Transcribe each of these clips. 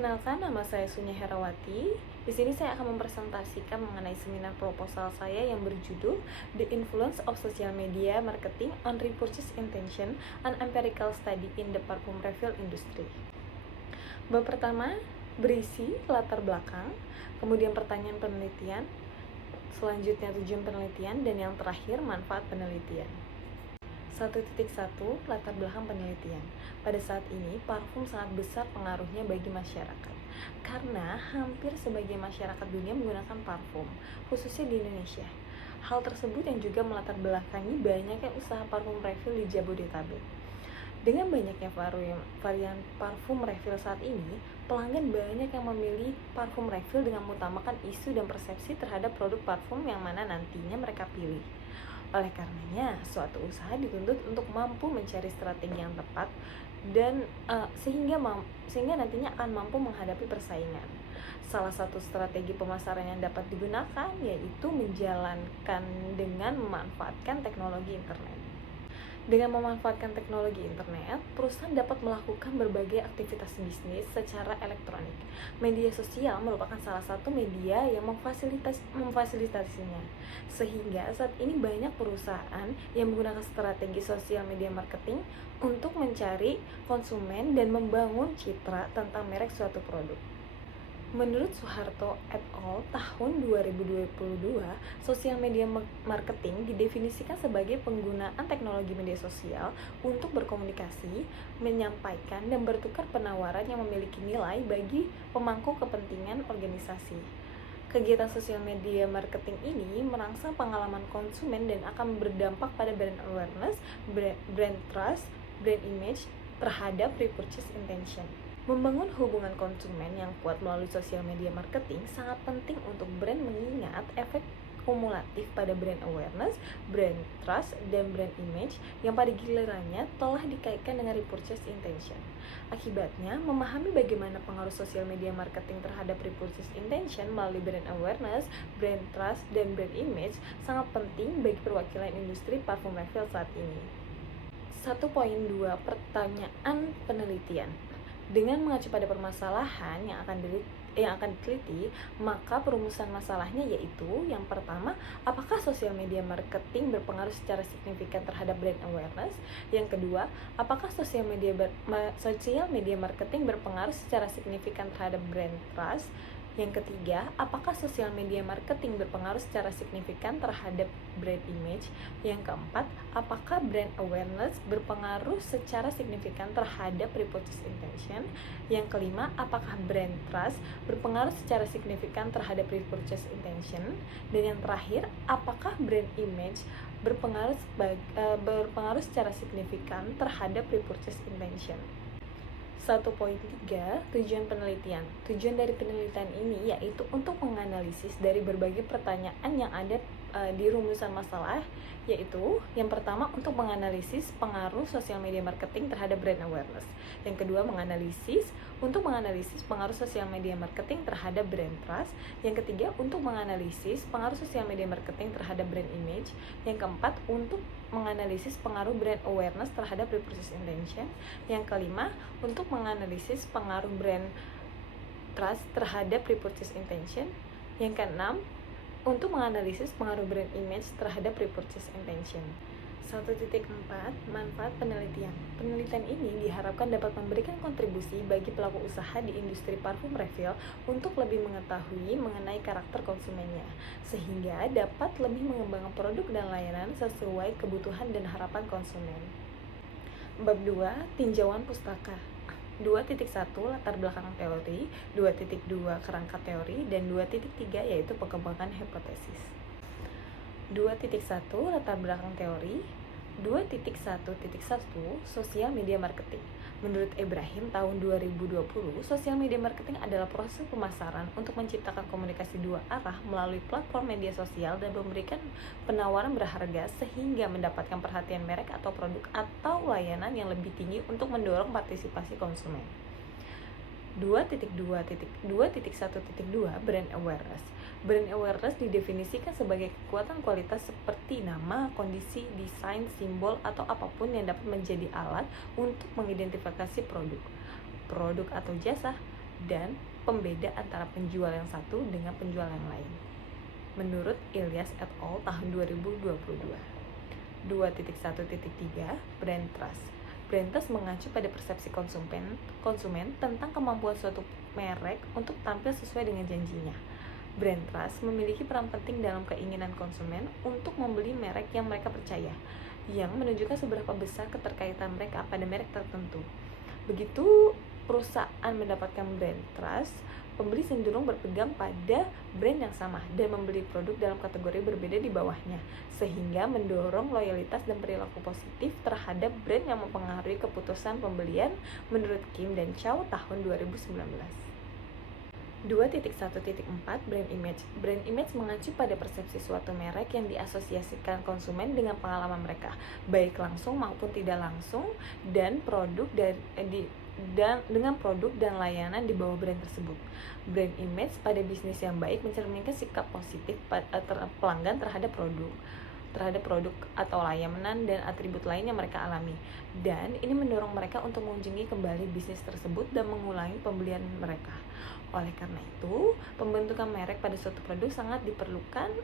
Perkenalkan, nama saya Sunya Herawati. Di sini saya akan mempresentasikan mengenai seminar proposal saya yang berjudul The Influence of Social Media Marketing on Repurchase Intention, an Empirical Study in the Parfum Refill Industry. Bab pertama berisi latar belakang, kemudian pertanyaan penelitian, selanjutnya tujuan penelitian, dan yang terakhir manfaat penelitian. 1.1 Latar belakang penelitian. Pada saat ini, parfum sangat besar pengaruhnya bagi masyarakat karena hampir sebagian masyarakat dunia menggunakan parfum, khususnya di Indonesia. Hal tersebut yang juga melatar belakangi banyaknya usaha parfum refill di Jabodetabek. Dengan banyaknya varian parfum refill saat ini, pelanggan banyak yang memilih parfum refill dengan mengutamakan isu dan persepsi terhadap produk parfum yang mana nantinya mereka pilih. Oleh karenanya, suatu usaha dituntut untuk mampu mencari strategi yang tepat dan sehingga nantinya akan mampu menghadapi persaingan. Salah satu strategi pemasaran yang dapat digunakan yaitu menjalankan dengan memanfaatkan teknologi internet. Dengan memanfaatkan teknologi internet, perusahaan dapat melakukan berbagai aktivitas bisnis secara elektronik. Media sosial merupakan salah satu media yang memfasilitasinya. Sehingga saat ini banyak perusahaan yang menggunakan strategi sosial media marketing untuk mencari konsumen dan membangun citra tentang merek suatu produk. Menurut Soeharto et al. Tahun 2022, sosial media marketing didefinisikan sebagai penggunaan teknologi media sosial untuk berkomunikasi, menyampaikan, dan bertukar penawaran yang memiliki nilai bagi pemangku kepentingan organisasi. Kegiatan sosial media marketing ini merangsang pengalaman konsumen dan akan berdampak pada brand awareness, brand trust, brand image terhadap repurchase intention. Membangun hubungan konsumen yang kuat melalui sosial media marketing sangat penting untuk brand mengingat efek kumulatif pada brand awareness, brand trust, dan brand image yang pada gilirannya telah dikaitkan dengan repurchase intention. Akibatnya, memahami bagaimana pengaruh sosial media marketing terhadap repurchase intention melalui brand awareness, brand trust, dan brand image sangat penting bagi perwakilan industri parfum refill saat ini. 1.2 Pertanyaan penelitian. Dengan mengacu pada permasalahan yang akan diteliti, maka perumusan masalahnya yaitu yang pertama, apakah sosial media marketing berpengaruh secara signifikan terhadap brand awareness? Yang kedua, apakah sosial media marketing berpengaruh secara signifikan terhadap brand trust? Yang ketiga, apakah sosial media marketing berpengaruh secara signifikan terhadap brand image? Yang keempat, apakah brand awareness berpengaruh secara signifikan terhadap repurchase intention? Yang kelima, apakah brand trust berpengaruh secara signifikan terhadap repurchase intention? Dan yang terakhir, apakah brand image berpengaruh secara signifikan terhadap repurchase intention? 1.3 Tujuan penelitian. Tujuan dari penelitian ini yaitu untuk menganalisis dari berbagai pertanyaan yang ada di rumusan masalah, yaitu yang pertama untuk menganalisis pengaruh sosial media marketing terhadap brand awareness. Yang kedua menganalisis pengaruh sosial media marketing terhadap brand trust. Yang ketiga untuk menganalisis pengaruh sosial media marketing terhadap brand image. Yang keempat untuk menganalisis pengaruh brand awareness terhadap repurchase intention. Yang kelima untuk menganalisis pengaruh brand trust terhadap repurchase intention. Yang keenam untuk menganalisis pengaruh brand image terhadap repurchase intention. 1.4 Manfaat penelitian. Penelitian ini diharapkan dapat memberikan kontribusi bagi pelaku usaha di industri parfum refill untuk lebih mengetahui mengenai karakter konsumennya, sehingga dapat lebih mengembangkan produk dan layanan sesuai kebutuhan dan harapan konsumen. Bab 2 Tinjauan pustaka. 2.1 Latar belakang teori, 2.2 Kerangka teori, dan 2.3 yaitu pengembangan hipotesis. 2.1 Latar belakang teori. 2.1.1 Sosial media marketing. Menurut Ibrahim tahun 2020, sosial media marketing adalah proses pemasaran untuk menciptakan komunikasi dua arah melalui platform media sosial dan memberikan penawaran berharga sehingga mendapatkan perhatian merek atau produk atau layanan yang lebih tinggi untuk mendorong partisipasi konsumen. 2.2.2 Brand awareness. Brand awareness didefinisikan sebagai kekuatan kualitas seperti nama, kondisi, desain, simbol, atau apapun yang dapat menjadi alat untuk mengidentifikasi produk atau jasa, dan pembeda antara penjual yang satu dengan penjual yang lain. Menurut Ilyas et al. Tahun 2022. 2.1.3 Brand Trust. Brand trust mengacu pada persepsi konsumen tentang kemampuan suatu merek untuk tampil sesuai dengan janjinya. Brand trust memiliki peran penting dalam keinginan konsumen untuk membeli merek yang mereka percaya, yang menunjukkan seberapa besar keterkaitan mereka pada merek tertentu. Begitu perusahaan mendapatkan brand trust, pembeli cenderung berpegang pada brand yang sama dan membeli produk dalam kategori berbeda di bawahnya, sehingga mendorong loyalitas dan perilaku positif terhadap brand yang mempengaruhi keputusan pembelian menurut Kim dan Chow tahun 2019. 2.1.4 Brand Image. Brand image mengacu pada persepsi suatu merek yang diasosiasikan konsumen dengan pengalaman mereka, baik langsung maupun tidak langsung, dan dengan produk dan layanan di bawah brand tersebut. Brand image pada bisnis yang baik mencerminkan sikap positif pelanggan terhadap produk atau layanan dan atribut lain yang mereka alami, dan ini mendorong mereka untuk mengunjungi kembali bisnis tersebut dan mengulangi pembelian mereka. Oleh karena itu, pembentukan merek pada suatu produk sangat diperlukan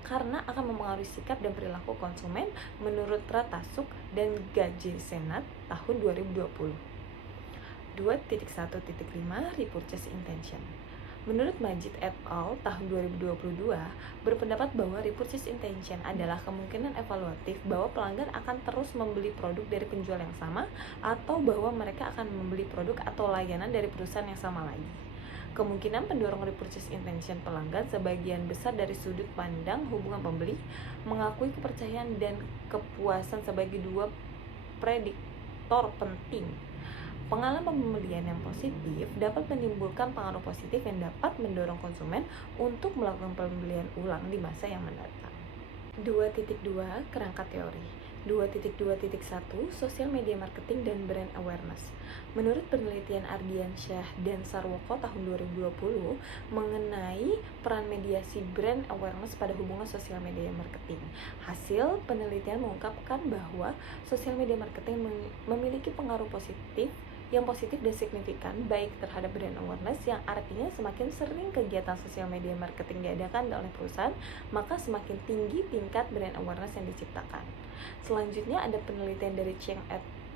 karena akan mempengaruhi sikap dan perilaku konsumen menurut Pratasuk dan Gaje Senat tahun 2020. 2.1.5 Repurchase Intention. Menurut Majid et al. Tahun 2022 berpendapat bahwa repurchase intention adalah kemungkinan evaluatif bahwa pelanggan akan terus membeli produk dari penjual yang sama atau bahwa mereka akan membeli produk atau layanan dari perusahaan yang sama lagi. Kemungkinan pendorong repurchase intention pelanggan sebagian besar dari sudut pandang hubungan pembeli, mengakui kepercayaan dan kepuasan sebagai dua prediktor penting. Pengalaman pembelian yang positif dapat menimbulkan pengaruh positif yang dapat mendorong konsumen untuk melakukan pembelian ulang di masa yang mendatang. 2.2 Kerangka Teori. 2.2.1 Sosial Media Marketing dan Brand Awareness. Menurut penelitian Ardiansyah dan Sarwoko tahun 2020 mengenai peran mediasi brand awareness pada hubungan sosial media marketing, hasil penelitian mengungkapkan bahwa sosial media marketing memiliki pengaruh yang positif dan signifikan baik terhadap brand awareness, yang artinya semakin sering kegiatan sosial media marketing diadakan oleh perusahaan, maka semakin tinggi tingkat brand awareness yang diciptakan. Selanjutnya ada penelitian dari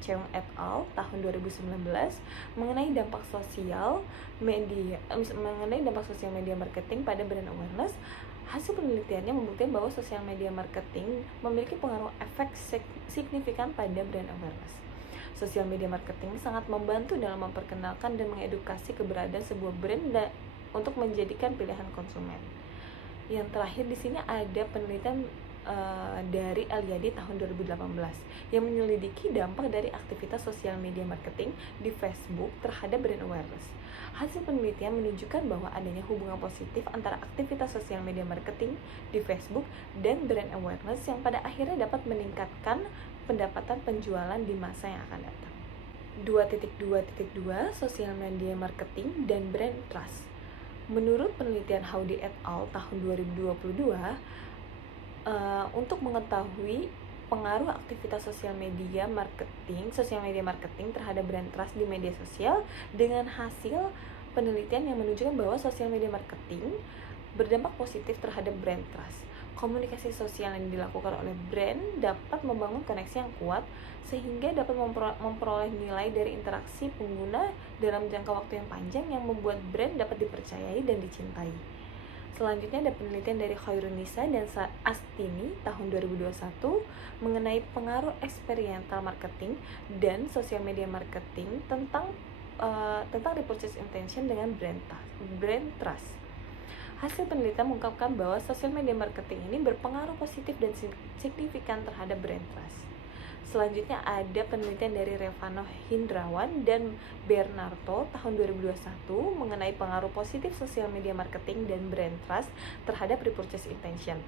Cheung et al. Tahun 2019 mengenai dampak sosial media marketing pada brand awareness. Hasil penelitiannya membuktikan bahwa sosial media marketing memiliki pengaruh efek signifikan pada brand awareness. Sosial media marketing sangat membantu dalam memperkenalkan dan mengedukasi keberadaan sebuah brand untuk menjadikan pilihan konsumen. Yang terakhir di sini ada penelitian dari Al-Yadi tahun 2018 yang menyelidiki dampak dari aktivitas sosial media marketing di Facebook terhadap brand awareness. Hasil penelitian menunjukkan bahwa adanya hubungan positif antara aktivitas sosial media marketing di Facebook dan brand awareness yang pada akhirnya dapat meningkatkan pendapatan penjualan di masa yang akan datang. 2.2.2 Sosial Media Marketing dan Brand Trust. Menurut penelitian Howdy et al. Tahun 2022, untuk mengetahui pengaruh aktivitas sosial media marketing terhadap brand trust di media sosial, dengan hasil penelitian yang menunjukkan bahwa sosial media marketing berdampak positif terhadap brand trust. Komunikasi sosial yang dilakukan oleh brand dapat membangun koneksi yang kuat sehingga dapat memperoleh nilai dari interaksi pengguna dalam jangka waktu yang panjang yang membuat brand dapat dipercayai dan dicintai. Selanjutnya ada penelitian dari Khairunisa dan Astini tahun 2021 mengenai pengaruh experiential marketing dan social media marketing tentang repurchase intention dengan brand trust. Hasil penelitian mengungkapkan bahwa social media marketing ini berpengaruh positif dan signifikan terhadap brand trust. Selanjutnya ada penelitian dari Revano Hindrawan dan Bernardo tahun 2021 mengenai pengaruh positif sosial media marketing dan brand trust terhadap repurchase intention.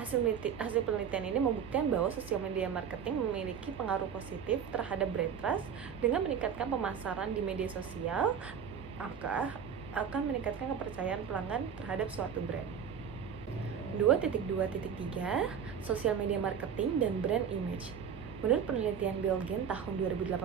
Hasil penelitian ini membuktikan bahwa sosial media marketing memiliki pengaruh positif terhadap brand trust dengan meningkatkan pemasaran di media sosial, maka akan meningkatkan kepercayaan pelanggan terhadap suatu brand. 2.2.3 Sosial media marketing dan brand image. Menurut penelitian Belgen tahun 2018,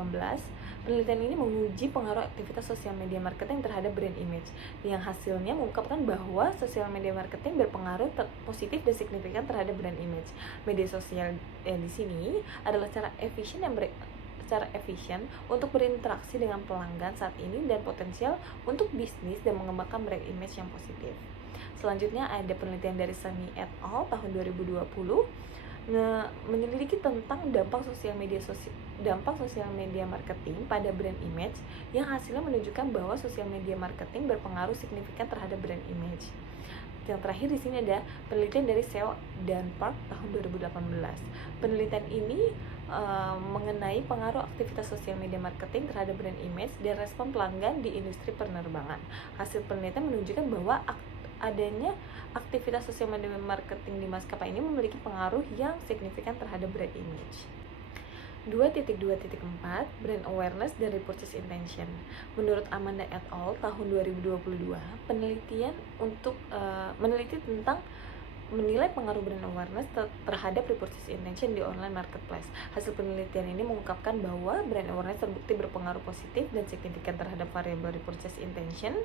penelitian ini menguji pengaruh aktivitas sosial media marketing terhadap brand image, yang hasilnya mengungkapkan bahwa sosial media marketing berpengaruh positif dan signifikan terhadap brand image. Media sosial di sini adalah secara efisien untuk berinteraksi dengan pelanggan saat ini dan potensial untuk bisnis dan mengembangkan brand image yang positif. Selanjutnya ada penelitian dari Sunny et al. Tahun 2020 menyelidiki tentang dampak sosial media marketing pada brand image, yang hasilnya menunjukkan bahwa sosial media marketing berpengaruh signifikan terhadap brand image. Yang terakhir di sini ada penelitian dari Seo dan Park tahun 2018. Penelitian ini mengenai pengaruh aktivitas sosial media marketing terhadap brand image dan respon pelanggan di industri penerbangan. Hasil penelitian menunjukkan bahwa adanya aktivitas sosial media marketing di maskapai ini memiliki pengaruh yang signifikan terhadap brand image. 2.2.4 Brand Awareness dan Repurchase Intention. Menurut Amanda et al. Tahun 2022, penelitian untuk meneliti tentang menilai pengaruh brand awareness terhadap repurchase intention di online marketplace. Hasil penelitian ini mengungkapkan bahwa brand awareness terbukti berpengaruh positif dan signifikan terhadap variabel repurchase intention,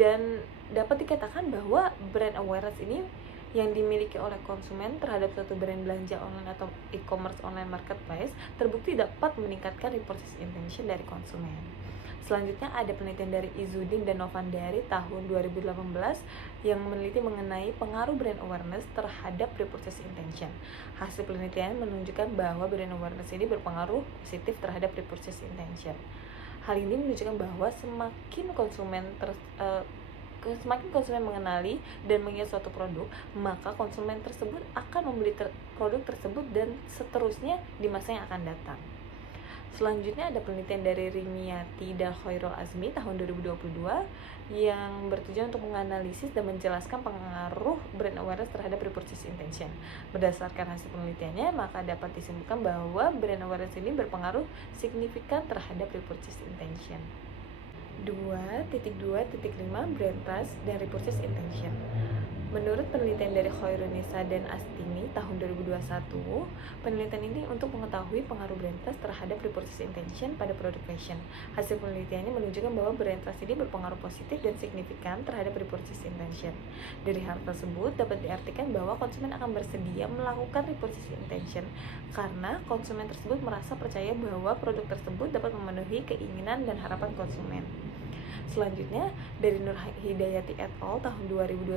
dan dapat dikatakan bahwa brand awareness ini yang dimiliki oleh konsumen terhadap suatu brand belanja online atau e-commerce online marketplace terbukti dapat meningkatkan repurchase intention dari konsumen. Selanjutnya ada penelitian dari Izudin dan Novandari tahun 2018 yang meneliti mengenai pengaruh brand awareness terhadap repurchase intention. Hasil penelitian menunjukkan bahwa brand awareness ini berpengaruh positif terhadap repurchase intention. Hal ini menunjukkan bahwa semakin konsumen mengenali dan mengingat suatu produk, maka konsumen tersebut akan membeli produk tersebut dan seterusnya di masa yang akan datang. Selanjutnya ada penelitian dari Rimiati dan Khairul Azmi tahun 2022 yang bertujuan untuk menganalisis dan menjelaskan pengaruh brand awareness terhadap repurchase intention. Berdasarkan hasil penelitiannya, maka dapat disimpulkan bahwa brand awareness ini berpengaruh signifikan terhadap repurchase intention. 2.2.5 Brand Trust dan Repurchase Intention. Menurut penelitian dari Khairunisa dan Astini tahun 2021, penelitian ini untuk mengetahui pengaruh brand trust terhadap repurchase intention pada produk fashion. Hasil penelitiannya menunjukkan bahwa brand trust ini berpengaruh positif dan signifikan terhadap repurchase intention. Dari hal tersebut dapat diartikan bahwa konsumen akan bersedia melakukan repurchase intention karena konsumen tersebut merasa percaya bahwa produk tersebut dapat memenuhi keinginan dan harapan konsumen. Selanjutnya, dari Nur Hidayati et al. Tahun 2021,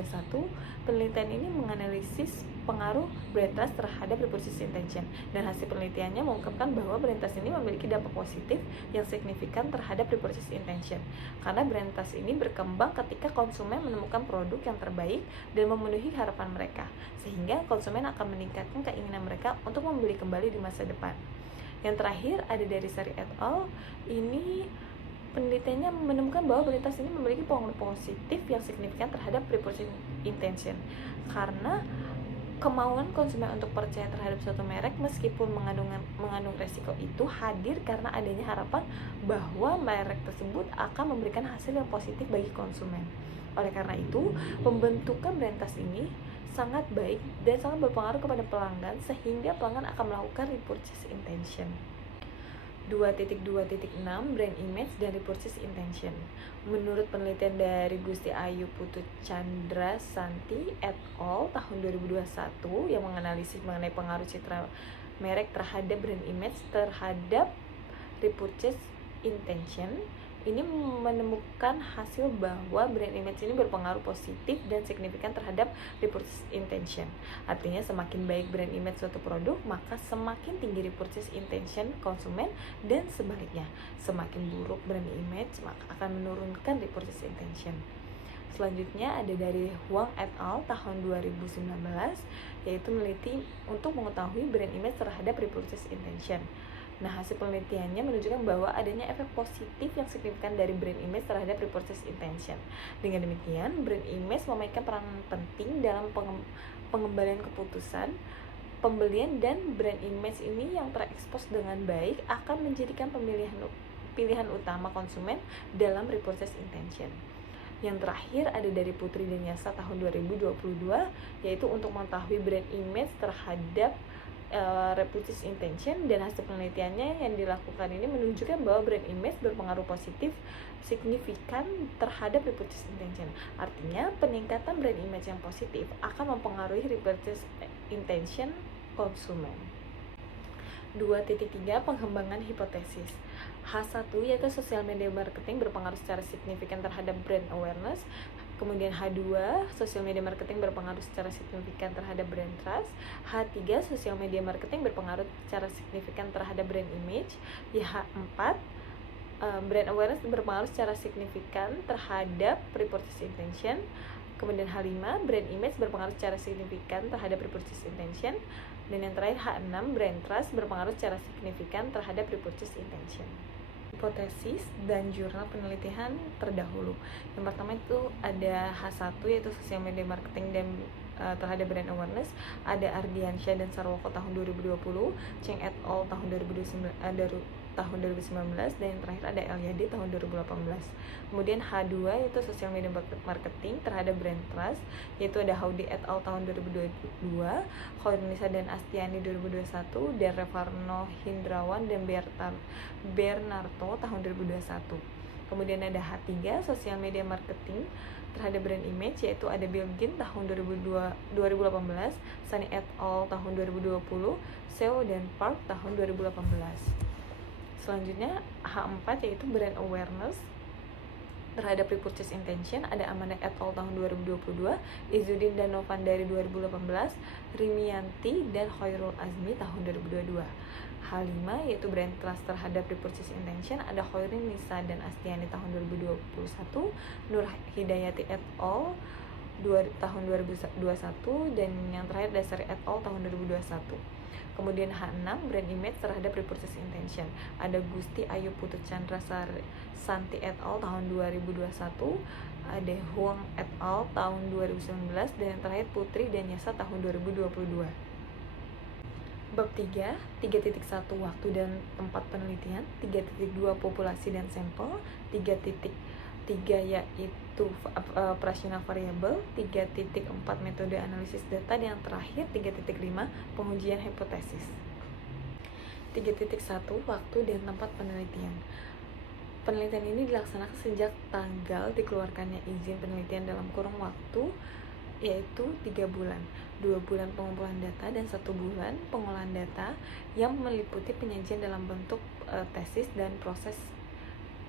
penelitian ini menganalisis pengaruh brand trust terhadap repurchase intention, dan hasil penelitiannya mengungkapkan bahwa brand trust ini memiliki dampak positif yang signifikan terhadap repurchase intention, karena brand trust ini berkembang ketika konsumen menemukan produk yang terbaik dan memenuhi harapan mereka, sehingga konsumen akan meningkatkan keinginan mereka untuk membeli kembali di masa depan. Yang terakhir ada dari Sari et al. Ini penelitiannya menemukan bahwa brand trust ini memiliki pengaruh positif yang signifikan terhadap repurchase intention, karena kemauan konsumen untuk percaya terhadap suatu merek meskipun mengandung resiko itu hadir karena adanya harapan bahwa merek tersebut akan memberikan hasil yang positif bagi konsumen. Oleh karena itu, pembentukan brand trust ini sangat baik dan sangat berpengaruh kepada pelanggan, sehingga pelanggan akan melakukan repurchase intention. 2.2.6 Brand Image dan Repurchase Intention. Menurut penelitian dari Gusti Ayu Putu Chandra Santi et al. Tahun 2021 yang menganalisis mengenai pengaruh citra merek terhadap brand image terhadap repurchase intention, ini menemukan hasil bahwa brand image ini berpengaruh positif dan signifikan terhadap repurchase intention. Artinya semakin baik brand image suatu produk, maka semakin tinggi repurchase intention konsumen, dan sebaliknya, semakin buruk brand image maka akan menurunkan repurchase intention. Selanjutnya ada dari Huang et al. Tahun 2019, yaitu meneliti untuk mengetahui brand image terhadap repurchase intention. Nah, hasil penelitiannya menunjukkan bahwa adanya efek positif yang signifikan dari brand image terhadap repurchase intention. Dengan demikian, brand image memainkan peran penting dalam pengembalian keputusan pembelian, dan brand image ini yang terekspos dengan baik akan menjadikan pilihan utama konsumen dalam repurchase intention. Yang terakhir ada dari Putri dan Yasa tahun 2022, yaitu untuk mengetahui brand image terhadap repurchase intention, dan hasil penelitiannya yang dilakukan ini menunjukkan bahwa brand image berpengaruh positif signifikan terhadap repurchase intention. Artinya peningkatan brand image yang positif akan mempengaruhi repurchase intention konsumen. 2.3 Pengembangan hipotesis. H1 yaitu sosial media marketing berpengaruh secara signifikan terhadap brand awareness. Kemudian H2, sosial media marketing berpengaruh secara signifikan terhadap brand trust. H3, sosial media marketing berpengaruh secara signifikan terhadap brand image. Di H4, brand awareness berpengaruh secara signifikan terhadap repurchase intention. Kemudian H5, brand image berpengaruh secara signifikan terhadap repurchase intention. Dan yang terakhir H6, brand trust berpengaruh secara signifikan terhadap repurchase intention. Hipotesis dan jurnal penelitian terdahulu. Yang pertama itu ada H1 yaitu sosial media marketing dan terhadap brand awareness. Ada Ardiansyah dan Sarwoko tahun 2020, Cheng et al tahun 2019, dan yang terakhir ada Elyadi tahun 2018. Kemudian H2 yaitu sosial media marketing terhadap brand trust, yaitu ada Howdy et al tahun 2022, Khairunisa dan Astiani 2021, dan Revarno Hindrawan dan Bernarto tahun 2021. Kemudian ada H3 sosial media marketing terhadap brand image, yaitu ada Bilgin tahun 2018, Sunny et al tahun 2020, Seo dan Park tahun 2018. Selanjutnya H4 yaitu brand awareness terhadap repurchase intention, ada Amanda et al tahun 2022, Izudin dan Novan dari 2018, Rimianti dan Khairul Azmi tahun 2022. H5 yaitu brand trust terhadap repurchase intention, ada Khairin Nisa dan Astiani tahun 2021, Nur Hidayati et al tahun 2021, dan yang terakhir Dasari et al tahun 2021. Kemudian H6 brand image terhadap repurchase intention, ada Gusti Ayu Putu Chandra Santi et al tahun 2021, ada Huang et al tahun 2019, dan yang terakhir Putri dan Yasa tahun 2022. Bab 3, 3.1 Waktu dan tempat penelitian, 3.2 Populasi dan sampel, 3.3 yaitu operational variable, 3.4 Metode analisis data, dan yang terakhir 3.5 Pengujian hipotesis. 3.1 Waktu dan tempat penelitian. Penelitian ini dilaksanakan sejak tanggal dikeluarkannya izin penelitian dalam kurun waktu yaitu 3 bulan, 2 bulan pengumpulan data dan 1 bulan pengolahan data yang meliputi penyajian dalam bentuk tesis dan proses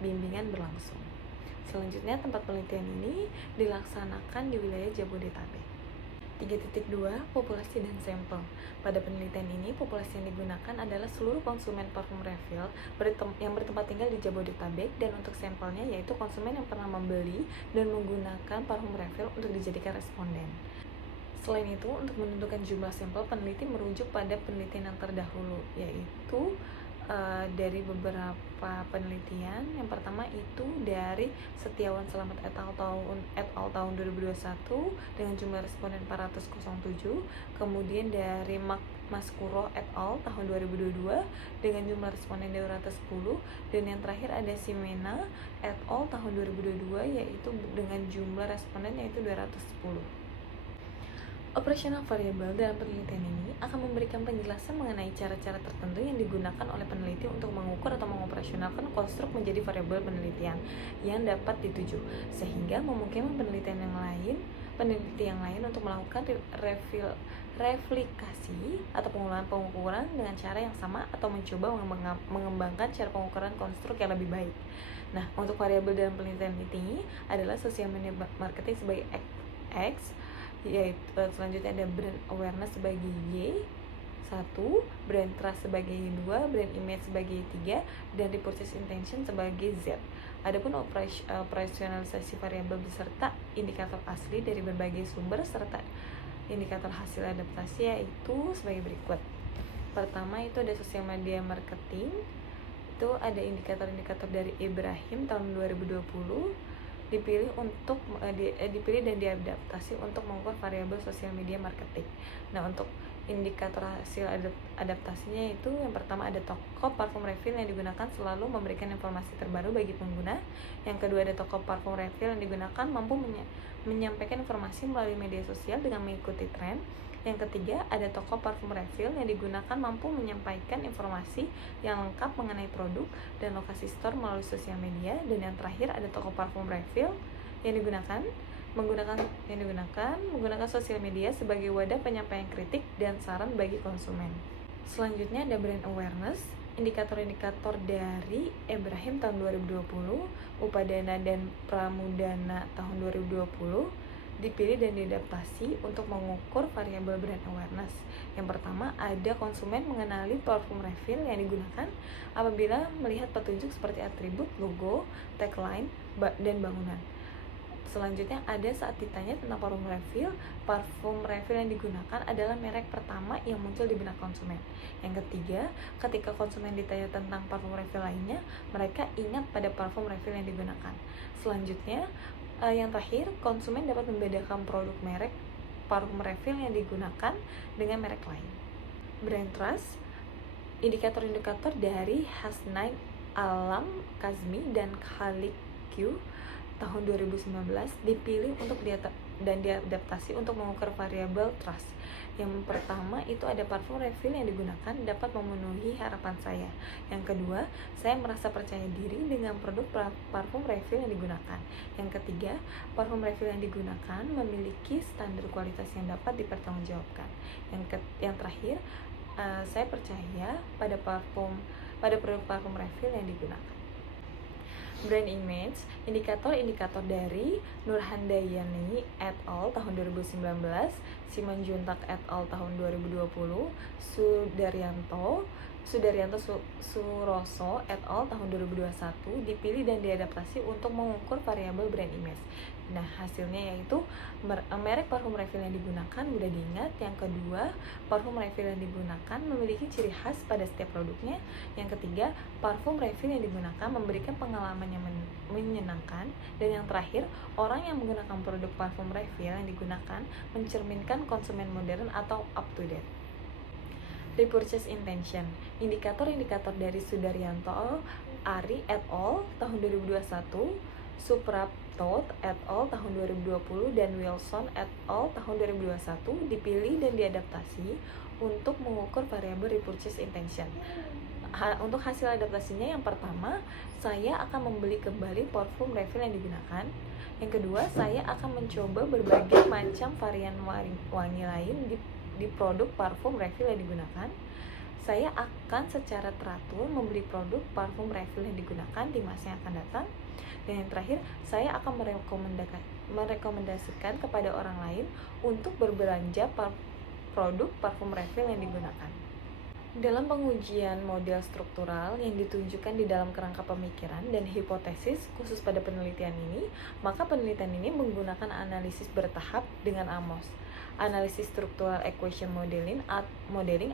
bimbingan berlangsung. Selanjutnya tempat penelitian ini dilaksanakan di wilayah Jabodetabek. 3.2 Populasi dan sampel. Pada penelitian ini, populasi yang digunakan adalah seluruh konsumen parfum refill yang bertempat tinggal di Jabodetabek, dan untuk sampelnya yaitu konsumen yang pernah membeli dan menggunakan parfum refill untuk dijadikan responden. Selain itu, untuk menentukan jumlah sampel, peneliti merujuk pada penelitian yang terdahulu, yaitu dari beberapa penelitian. Yang pertama itu dari Setiawan Selamat et al tahun 2021 dengan jumlah responden 407, kemudian dari Maskuro et al tahun 2022 dengan jumlah responden 210, dan yang terakhir ada Simena et al tahun 2022 yaitu dengan jumlah responden yaitu 210. Operational variable dalam penelitian ini akan memberikan penjelasan mengenai cara-cara tertentu yang digunakan oleh peneliti untuk mengukur atau mengoperasionalkan konstruk menjadi variabel penelitian yang dapat dituju, sehingga memungkinkan peneliti yang lain untuk melakukan replikasi atau pengukuran dengan cara yang sama atau mencoba mengembangkan cara pengukuran konstruk yang lebih baik. Nah, untuk variabel dalam penelitian ini adalah sosial media marketing sebagai X, yaitu selanjutnya ada brand awareness sebagai Y1, brand trust sebagai 2, brand image sebagai 3, dan repurchase intention sebagai Z. Adapun operasionalisasi variabel beserta indikator asli dari berbagai sumber serta indikator hasil adaptasi yaitu sebagai berikut. Pertama itu ada sosial media marketing, itu ada indikator-indikator dari Ibrahim tahun 2020, dipilih dan diadaptasi untuk mengukur variabel sosial media marketing. Nah, untuk Indikator hasil adaptasinya itu yang pertama ada toko parfum refill yang digunakan selalu memberikan informasi terbaru bagi pengguna. Yang kedua ada toko parfum refill yang digunakan mampu menyampaikan informasi melalui media sosial dengan mengikuti tren. Yang ketiga ada toko parfum refill yang digunakan mampu menyampaikan informasi yang lengkap mengenai produk dan lokasi store melalui sosial media. Dan yang terakhir ada toko parfum refill yang digunakan menggunakan sosial media sebagai wadah penyampaian kritik dan saran bagi konsumen. Selanjutnya ada brand awareness, indikator-indikator dari Ibrahim tahun 2020, Upadana dan Pramudana tahun 2020 dipilih dan diadaptasi untuk mengukur variabel brand awareness. Yang pertama ada konsumen mengenali parfum refill yang digunakan apabila melihat petunjuk seperti atribut, logo, tagline, dan bangunan. Selanjutnya ada saat ditanya tentang parfum refill yang digunakan adalah merek pertama yang muncul di benak konsumen. Yang ketiga, ketika konsumen ditanya tentang parfum refill lainnya, mereka ingat pada parfum refill yang digunakan. Selanjutnya, yang terakhir, konsumen dapat membedakan produk merek parfum refill yang digunakan dengan merek lain. Brand trust, indikator-indikator dari Hasnain Alam Kazmi dan Khalid Q tahun 2019 dipilih untuk diadaptasi untuk mengukur variabel trust. Yang pertama itu ada parfum refill yang digunakan dapat memenuhi harapan saya. Yang kedua, saya merasa percaya diri dengan produk parfum refill yang digunakan. Yang ketiga, parfum refill yang digunakan memiliki standar kualitas yang dapat dipertanggungjawabkan. Yang terakhir, saya percaya pada produk parfum refill yang digunakan. Brand image, indikator-indikator dari Nurhandayani et al. Tahun 2019, Simanjuntak et al. Tahun 2020, Sudaryanto Suroso et al. Tahun 2021 dipilih dan diadaptasi untuk mengukur variabel brand image. Nah, hasilnya yaitu merek parfum refill yang digunakan mudah diingat. Yang kedua, parfum refill yang digunakan memiliki ciri khas pada setiap produknya. Yang ketiga, parfum refill yang digunakan memberikan pengalaman yang menyenangkan. Dan yang terakhir, orang yang menggunakan produk parfum refill yang digunakan mencerminkan konsumen modern atau up to date. Repurchase intention, indikator-indikator dari Sudaryanto Ari et al. Tahun 2021, Suprapto et al. Tahun 2020 dan Wilson et al. Tahun 2021 dipilih dan diadaptasi untuk mengukur variabel repurchase intention. Untuk hasil adaptasinya, yang pertama, saya akan membeli kembali parfum refill yang digunakan. Yang kedua, saya akan mencoba berbagai macam varian wangi lain di produk parfum refill yang digunakan. Saya akan secara teratur membeli produk parfum refill yang digunakan di masa yang akan datang. Dan yang terakhir, saya akan merekomendasikan kepada orang lain untuk berbelanja produk parfum refill yang digunakan. Dalam pengujian model struktural yang ditunjukkan di dalam kerangka pemikiran dan hipotesis khusus pada penelitian ini, maka penelitian ini menggunakan analisis bertahap dengan AMOS, analisis struktural equation modeling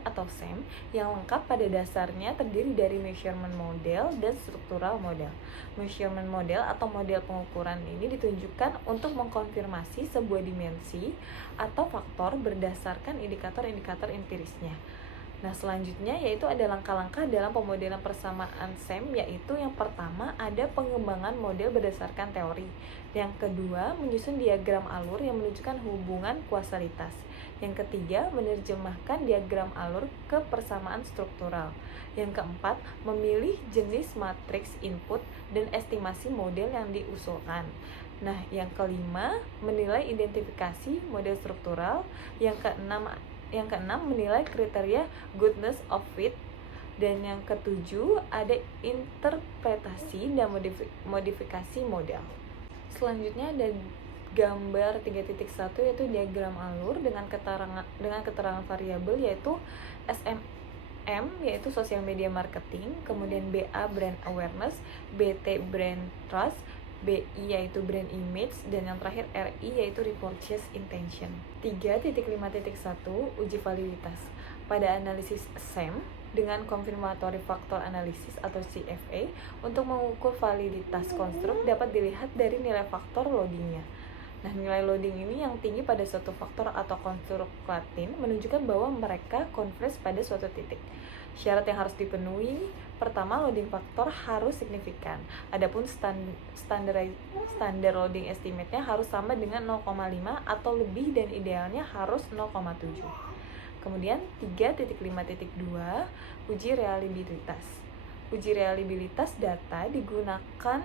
atau SEM, yang lengkap pada dasarnya terdiri dari measurement model dan struktural model. Measurement model atau model pengukuran ini ditunjukkan untuk mengkonfirmasi sebuah dimensi atau faktor berdasarkan indikator-indikator empirisnya. Nah, selanjutnya yaitu ada langkah-langkah dalam pemodelan persamaan SEM, yaitu yang pertama ada pengembangan model berdasarkan teori. Yang kedua, menyusun diagram alur yang menunjukkan hubungan kausalitas. Yang ketiga, menerjemahkan diagram alur ke persamaan struktural. Yang keempat, memilih jenis matriks input dan estimasi model yang diusulkan. Nah, yang kelima, menilai identifikasi model struktural. Yang keenam, menilai kriteria goodness of fit. Dan yang ketujuh, ada interpretasi dan modifikasi model. Selanjutnya ada gambar 3.1 yaitu diagram alur dengan keterangan variabel yaitu SMM yaitu social media marketing, kemudian BA brand awareness, BT brand trust, BI yaitu brand image, dan yang terakhir RI yaitu repurchase intention. 3.5.1 uji validitas. Pada analisis SEM dengan confirmatory factor analysis atau CFA, untuk mengukur validitas konstruk dapat dilihat dari nilai faktor loadingnya. Nah, nilai loading ini yang tinggi pada suatu faktor atau konstruk Latin menunjukkan bahwa mereka converge pada suatu titik. Syarat yang harus dipenuhi, pertama, loading faktor harus signifikan. Adapun standar loading estimate-nya harus sama dengan 0,5 atau lebih dan idealnya harus 0,7. Kemudian 3.5.2 uji reliabilitas. Uji reliabilitas data digunakan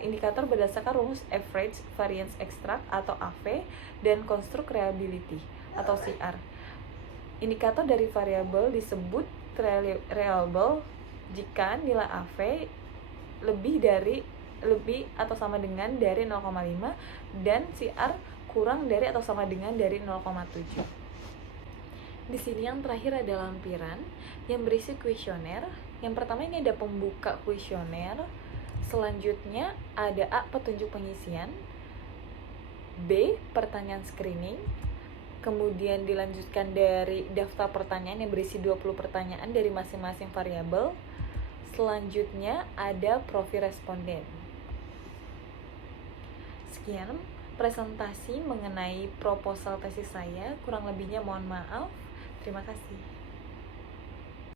indikator berdasarkan rumus average variance extract atau AV dan construct reliability atau CR. Indikator dari variabel disebut reliable jika nilai AV lebih atau sama dengan dari 0,5 dan CR kurang dari atau sama dengan dari 0,7. Di sini yang terakhir ada lampiran yang berisi kuesioner. Yang pertama ini ada pembuka kuesioner. Selanjutnya ada A, petunjuk pengisian, B, pertanyaan screening, kemudian dilanjutkan dari daftar pertanyaan yang berisi 20 pertanyaan dari masing-masing variabel. Selanjutnya ada profil responden. Sekian presentasi mengenai proposal tesis saya, kurang lebihnya mohon maaf. Terima kasih.